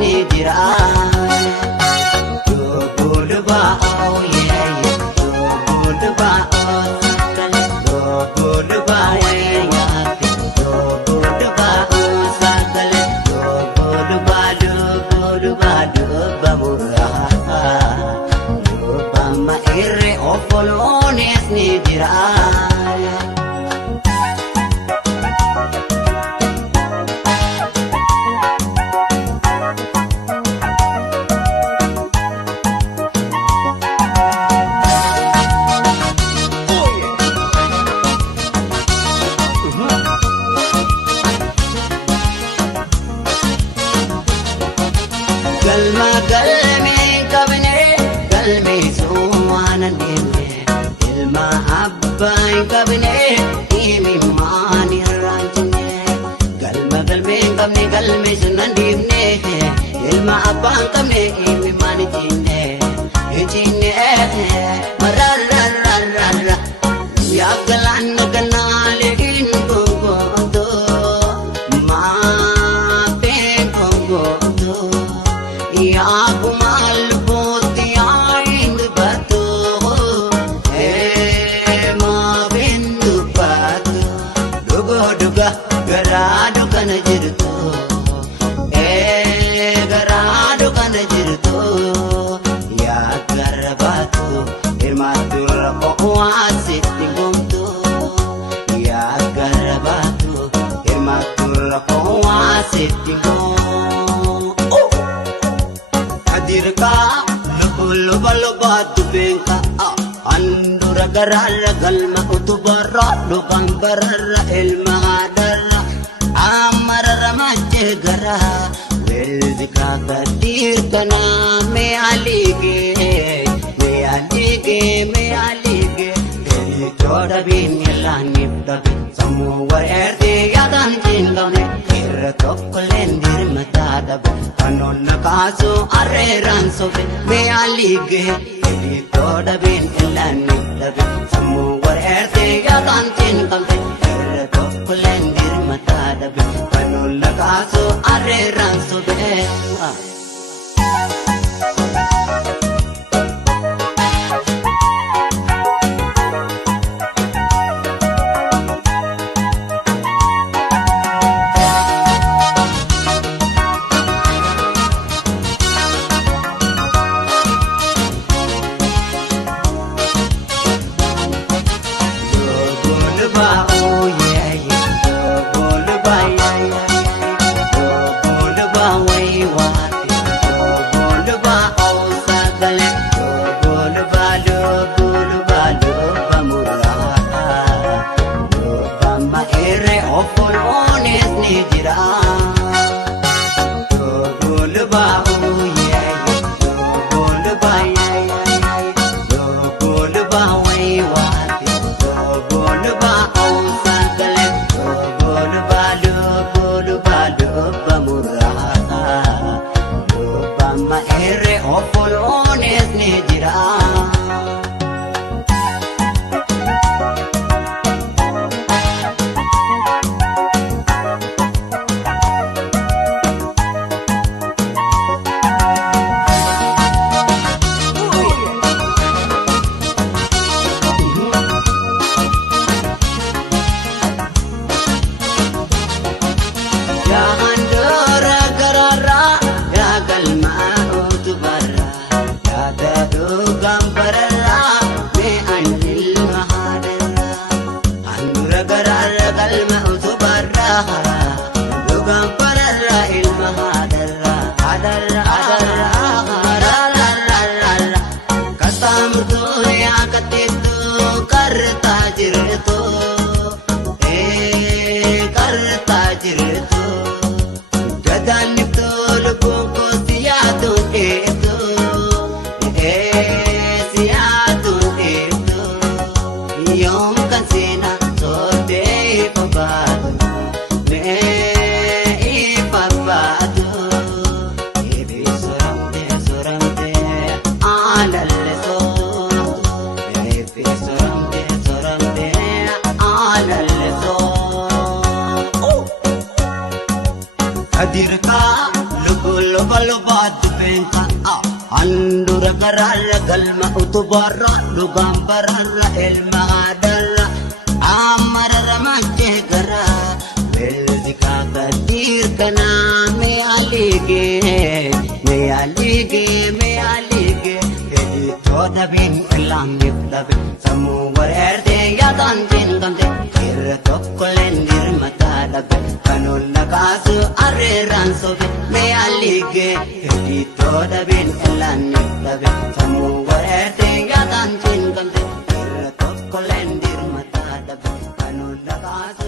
ni jira. Dubul ba oh yeah yeah. Dubul ba oh sakale. Dubul ba yeah. Dubul ba oh sakale. Dubul ba murah. Dubba ma irre ofolones ni jira. Galme kabne galme suwana nene ilma abbai kabne imi mani ranjne galme kabne galme sunan dimne ilma abban kabne imi mani jinne jinne mararararara ya galan ganale in gogo ma pe gogo ya kumal potiya ind batu ma bindu batu duga garadu kan jirtu garadu kan jirtu ya garbatu irmatul qawasit gumtu ya garbatu irmatul qawasit gumtu dirka lubul balbad bengka andura garara galma utubara dukan barara ilma hadara amara majje gara welzika kadir kana me alige teli joda bin yalani dabi samu werde yadan jingone tokkolen dirmata dab kanon nakaso arreran sofe me alige teli joda bin yalani dabi samu werde yadan jingone tokkolen dirmata dab kanon nakaso arreran sofe. Luba benka Andura karara galma utubarra Lugam barara ilma adara Amarara manche gara Belzika kadir kana Me alige Toda bin ilang yiflabe Samu warerde yadan jindamde Kira tokkolendir matadabe Kanun nakasu arreran sobe Me alige Toda bin ilang yiflabe Samu warerde yadan jindamde Kira tokkolendir matadabe Kanun nakasu